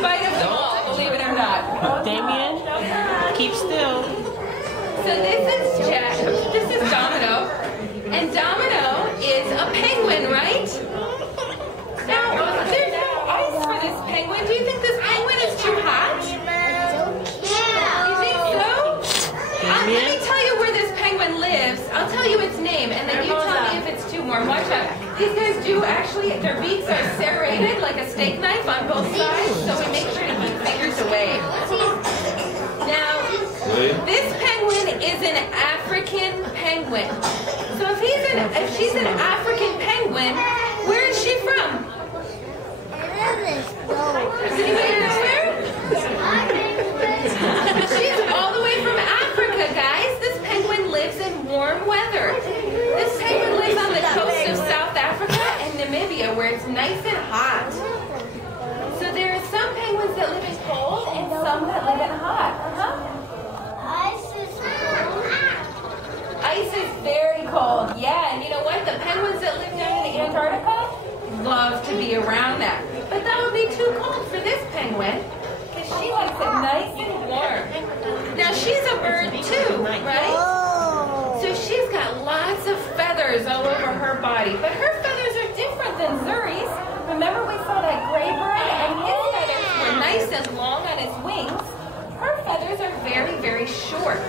spite of them all, believe it or not. Damien, keep still. So this is Jack. This is Domino. And Domino is a penguin, right? Now, there's no ice for this penguin. Do you think this penguin is too hot? You think so? Let me tell you where this penguin lives. I'll tell you its name, and then you tell me if it's too warm. Watch out. These guys do actually, their beaks are serrated like a steak knife on both sides, so we make sure to keep fingers away. Now, this penguin is an African penguin. So if she's an African penguin, where is she from? Does anybody know where? She's all the way from Africa, guys. This penguin lives in warm weather. This penguin lives on the coast of South Africa and Namibia, where it's nice and hot. So there are some penguins that live in cold and some that live in hot. Ice is very cold. Yeah, and you know what? The penguins that live down in Antarctica love to be around that. But that would be too cold for this penguin because she likes it nice and warm. Now she's a bird too, right? So she's got lots of feathers all over her body. But her feathers are different than Zuri's. Remember we saw that gray bird and his feathers were nice and long on his wings. Her feathers are very, very short.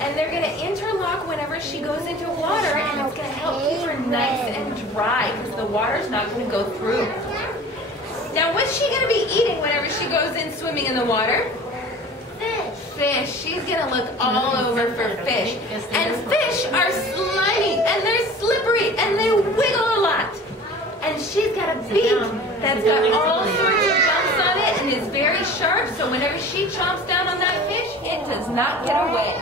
And they're going to interlock whenever she goes into water, and it's going to help keep her nice and dry because the water's not going to go through. Now, what's she going to be eating whenever she goes in swimming in the water? Fish. She's going to look all over for fish. And fish are slimy, and they're slippery, and they wiggle a lot. And she's got a beak that's got all sorts of bumps on it and is very sharp, so whenever she chomps down on that fish, it does not get away.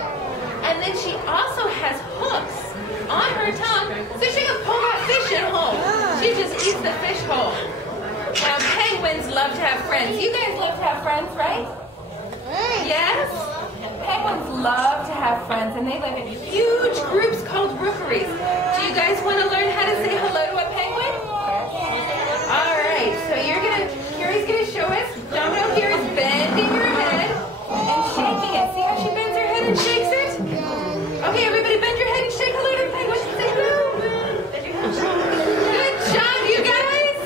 And then she also has hooks on her tongue, so she can pull that fish in whole. She just eats the fish whole. Now, penguins love to have friends. You guys love to have friends, right? Yes? Penguins love to have friends, and they live in huge groups called rookeries. Do you guys want to learn how to say hello to a penguin? All right, so Carrie's going to show us. Domino here is bending her head and shaking it. See how she bends her head and shakes it? Okay, everybody bend your head and shake hello to the penguin. Say hello. Good job, you guys.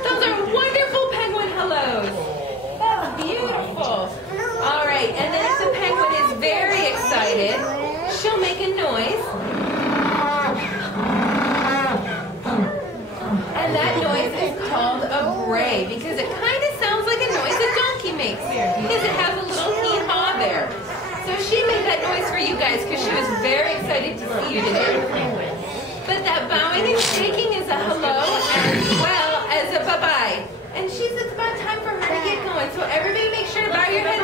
Those are wonderful penguin hellos. That's beautiful. All right, and then if the penguin is very excited, she'll make a noise. And that noise is called a bray because it kind of sounds like a noise a donkey makes because it has a little hee-haw there. So she made that noise for you guys because she was very excited to see you today. But that bowing and shaking is a hello as well as a bye-bye. And it's about time for her to get going. So everybody make sure to bow your head